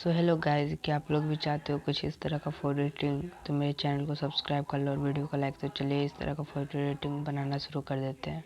So hello guys, क्या आप लोग भी चाहते हो कुछ इस तरह का फ़ोटो एडिटिंग? तो मेरे चैनल को सब्सक्राइब कर लो और वीडियो को लाइक। तो चलिए इस तरह का फ़ोटो एडिटिंग बनाना शुरू कर देते हैं।